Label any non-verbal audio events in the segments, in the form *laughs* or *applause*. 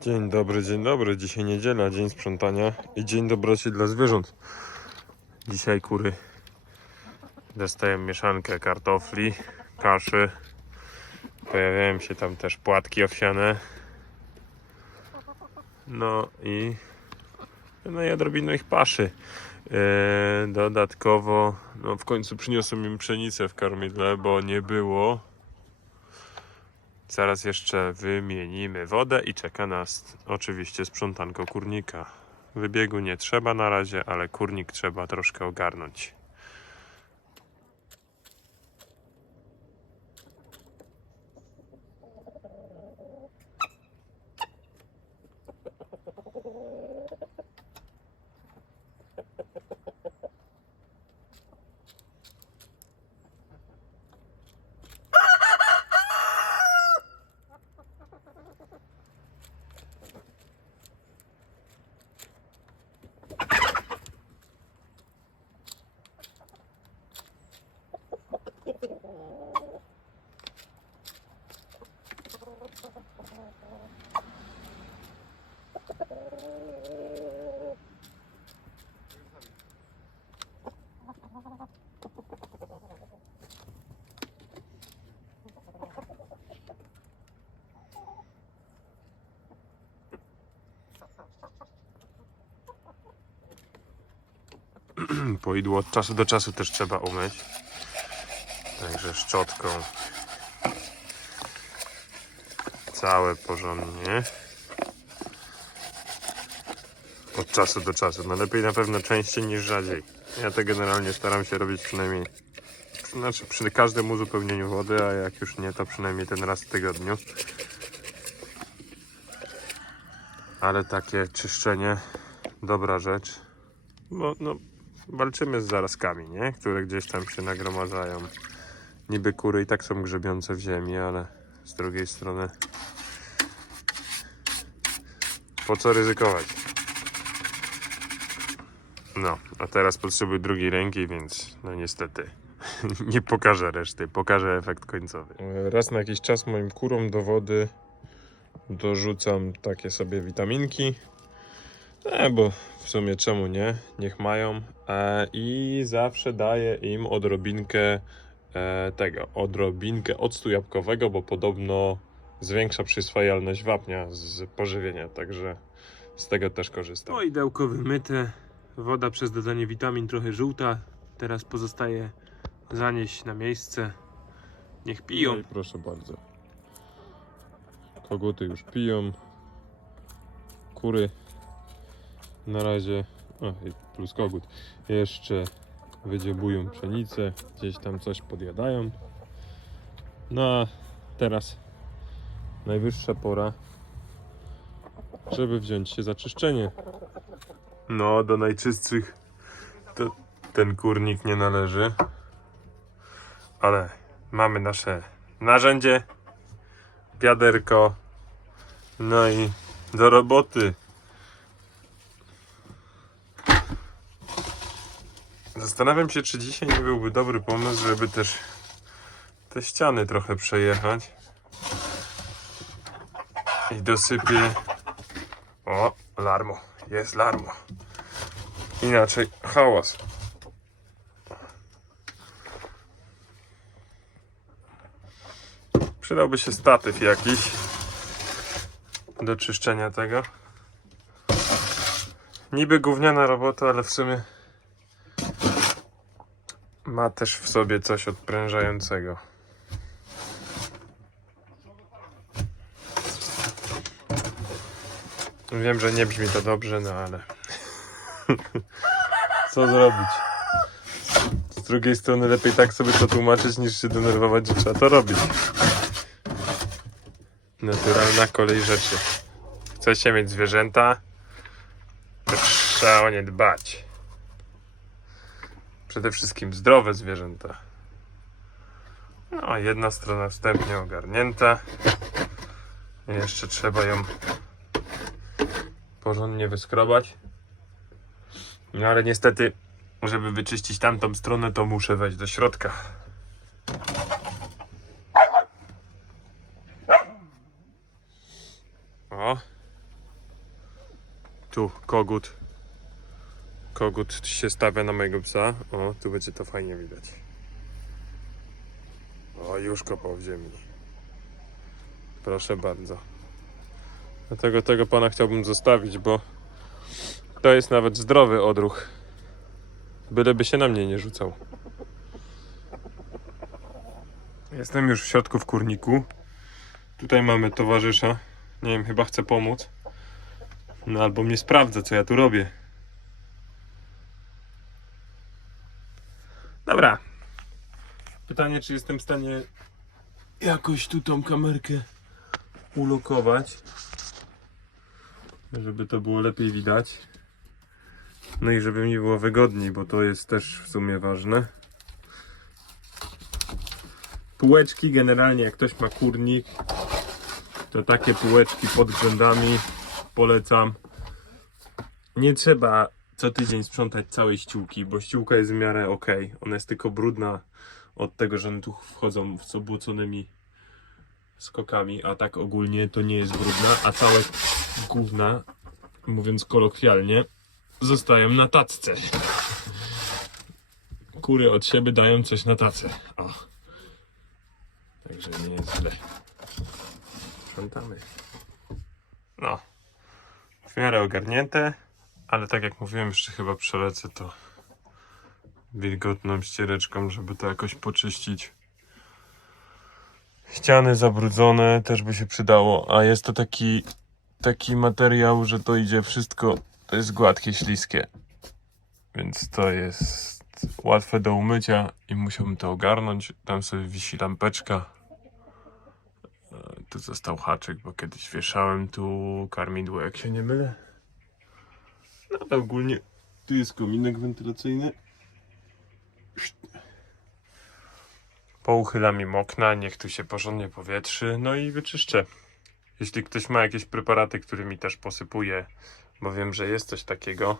Dzień dobry, dzień dobry. Dzisiaj niedziela, dzień sprzątania i dzień dobroci dla zwierząt. Dzisiaj kury dostają mieszankę kartofli, kaszy. Pojawiają się tam też płatki owsiane. No i no i odrobinę ich paszy. Eee, dodatkowo no w końcu przyniosłem im pszenicę w karmidle, bo nie było. Zaraz jeszcze wymienimy wodę i czeka nas oczywiście sprzątanko kurnika. Wybiegu nie trzeba na razie, ale kurnik trzeba troszkę ogarnąć. *clears throat* Poidło od czasu do czasu też trzeba umyć. Także szczotką. Całe porządnie. Od czasu do czasu. No lepiej na pewno częściej niż rzadziej. Ja to generalnie staram się robić przynajmniej znaczy przy każdym uzupełnieniu wody, a jak już nie, to przynajmniej ten raz w tygodniu. Ale takie czyszczenie dobra rzecz. Bo no, walczymy z zarazkami, nie? Które gdzieś tam się nagromadzają. Niby kury i tak są grzebiące w ziemi, ale z drugiej strony po co ryzykować? No, a teraz potrzebuję drugiej ręki, więc no niestety *laughs* nie pokażę reszty, pokażę efekt końcowy. Raz na jakiś czas moim kurom do wody dorzucam takie sobie witaminki. E, bo w sumie czemu nie? Niech mają. E, I zawsze daję im odrobinkę e, tego, odrobinkę octu jabłkowego, bo podobno zwiększa przyswajalność wapnia z pożywienia, także z tego też korzystam. No i dełko wymyte, woda przez dodanie witamin trochę żółta, teraz pozostaje zanieść na miejsce. Niech piją. No proszę bardzo. Koguty już piją. Kury na razie, o, plus kogut, jeszcze wydziobują pszenicę, gdzieś tam coś podjadają. No a teraz najwyższa pora, żeby wziąć się za czyszczenie. No, do najczystszych to ten kurnik nie należy, ale mamy nasze narzędzie, wiaderko, no i do roboty. Zastanawiam się, czy dzisiaj nie byłby dobry pomysł, żeby też te ściany trochę przejechać. I dosypię. O, larmo. Jest larmo. Inaczej hałas. Przydałby się statyw jakiś do czyszczenia tego. Niby gówniana robota, ale w sumie ma też w sobie coś odprężającego. Wiem, że nie brzmi to dobrze, no ale *laughs* co zrobić? Z drugiej strony lepiej tak sobie to tłumaczyć, niż się denerwować, że trzeba to robić. Naturalna kolej rzeczy. Chcecie mieć zwierzęta, to trzeba o nie dbać. Przede wszystkim zdrowe zwierzęta. No, jedna strona wstępnie ogarnięta. Jeszcze trzeba ją porządnie wyskrobać. No ale niestety, żeby wyczyścić tamtą stronę, to muszę wejść do środka. O, Tu kogut. Kogut się stawia na mojego psa. O, tu będzie to fajnie widać. O, już kopał w ziemi. Proszę bardzo. Dlatego tego pana chciałbym zostawić, bo to jest nawet zdrowy odruch. Byleby się na mnie nie rzucał. Jestem już w środku w kurniku. Tutaj mamy towarzysza. Nie wiem, chyba chce pomóc. No albo mnie sprawdza, co ja tu robię. Dobra. Pytanie, czy jestem w stanie jakoś tu tą kamerkę ulokować, żeby to było lepiej widać. No i żeby mi było wygodniej, bo to jest też w sumie ważne. Półeczki generalnie, jak ktoś ma kurnik, to takie półeczki pod rzędami polecam. Nie trzeba co tydzień sprzątać całej ściółki, bo ściółka jest w miarę ok. Ona jest tylko brudna od tego, że one tu wchodzą z obłoconymi skokami, a tak ogólnie to nie jest brudna, a całe gówna, mówiąc kolokwialnie, zostają na tacce. Kury od siebie dają coś na tacę. O. Także nie jest źle. Sprzątamy. No. W miarę ogarnięte, ale tak jak mówiłem, jeszcze chyba przelecę to wilgotną ściereczką, żeby to jakoś poczyścić. Ściany zabrudzone też by się przydało, a jest to taki, taki materiał, że to idzie wszystko, to jest gładkie, śliskie. Więc to jest łatwe do umycia i musiałbym to ogarnąć. Tam sobie wisi lampeczka. E, Tu został haczyk, bo kiedyś wieszałem tu karmidło, jak się nie mylę. *laughs* No ale ogólnie tu jest kominek wentylacyjny. Pouchylam im okna, niech tu się porządnie powietrzy, no i wyczyszczę. Jeśli ktoś ma jakieś preparaty, którymi też posypuje, bo wiem, że jest coś takiego,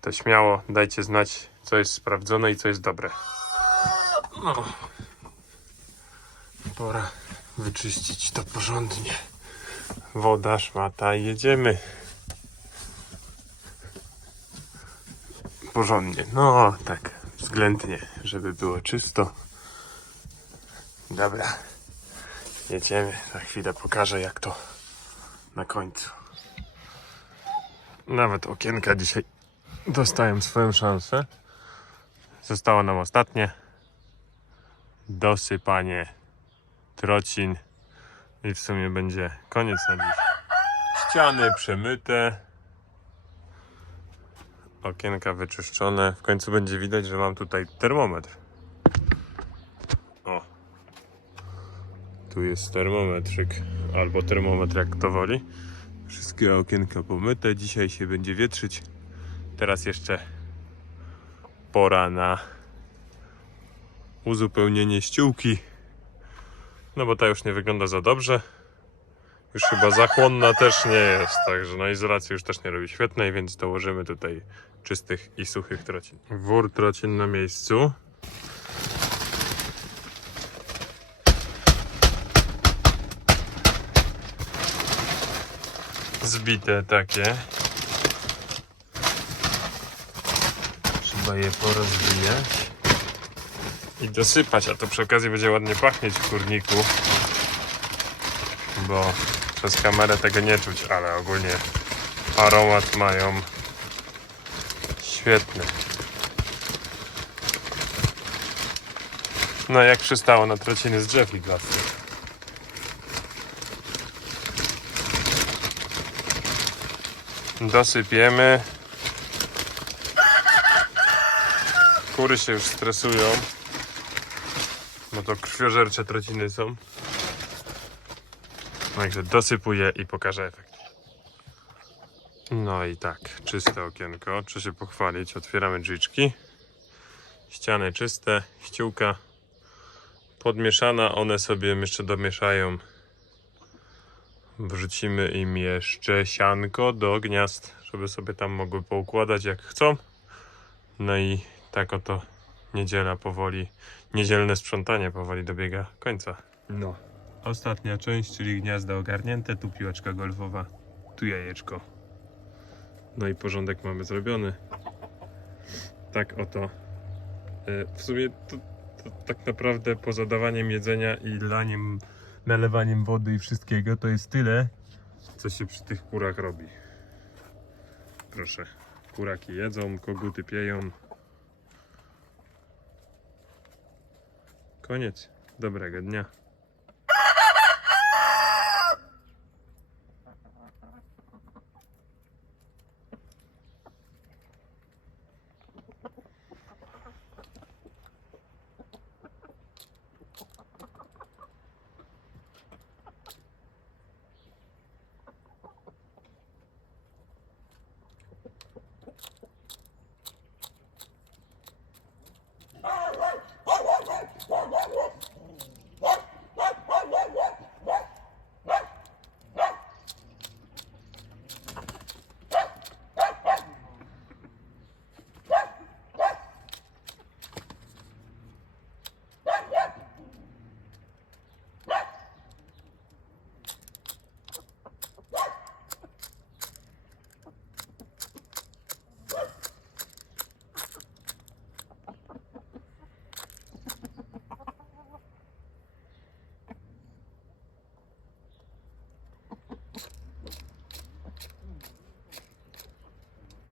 to śmiało dajcie znać, co jest sprawdzone i co jest dobre. No. Pora wyczyścić to porządnie. Woda, szmata i jedziemy. Porządnie, no tak, względnie, żeby było czysto. Dobra, jedziemy. Za chwilę pokażę, jak to na końcu. Nawet okienka dzisiaj dostają swoją szansę. Zostało nam ostatnie dosypanie trocin i w sumie będzie koniec na dziś. Ściany przemyte, okienka wyczyszczone. W końcu będzie widać, że mam tutaj termometr. O, tu jest termometrzyk, albo termometr jak to woli. Wszystkie okienka pomyte. Dzisiaj się będzie wietrzyć. Teraz jeszcze pora na uzupełnienie ściółki. No bo ta już nie wygląda za dobrze. Już chyba zachłonna też nie jest, także no izolacji już też nie robi świetnej, więc dołożymy tutaj czystych i suchych trocin. Wór trocin na miejscu. Zbite takie. Trzeba je porozwijać i dosypać, a to przy okazji będzie ładnie pachnieć w kurniku, bo przez kamerę tego nie czuć, ale ogólnie aromat mają świetny. No jak przystało na trociny z drzew. Dosypiemy. Kury się już stresują. Bo to krwiożercze trociny są. Także dosypuję i pokażę efekt. No i tak, czyste okienko. Trzeba się pochwalić. Otwieramy drzwiczki. Ściany czyste, ściółka podmieszana. One sobie jeszcze domieszają. Wrzucimy im jeszcze sianko do gniazd, żeby sobie tam mogły poukładać jak chcą. No i tak oto niedziela powoli, niedzielne sprzątanie powoli dobiega końca. No. Ostatnia część, czyli gniazda ogarnięte, tu piłeczka golfowa, tu jajeczko. No i porządek mamy zrobiony. Tak oto. Y, W sumie to, to tak naprawdę poza dawaniem jedzenia i laniem, nalewaniem wody i wszystkiego, to jest tyle, co się przy tych kurach robi. Proszę. Kuraki jedzą, koguty pieją. Koniec. Dobrego dnia.